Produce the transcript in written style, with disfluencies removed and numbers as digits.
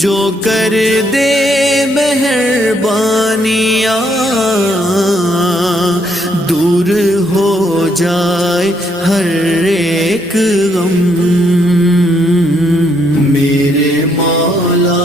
जो कर दे मेहरबानियाँ, दूर हो जाए हर एक गम। मेरे मौला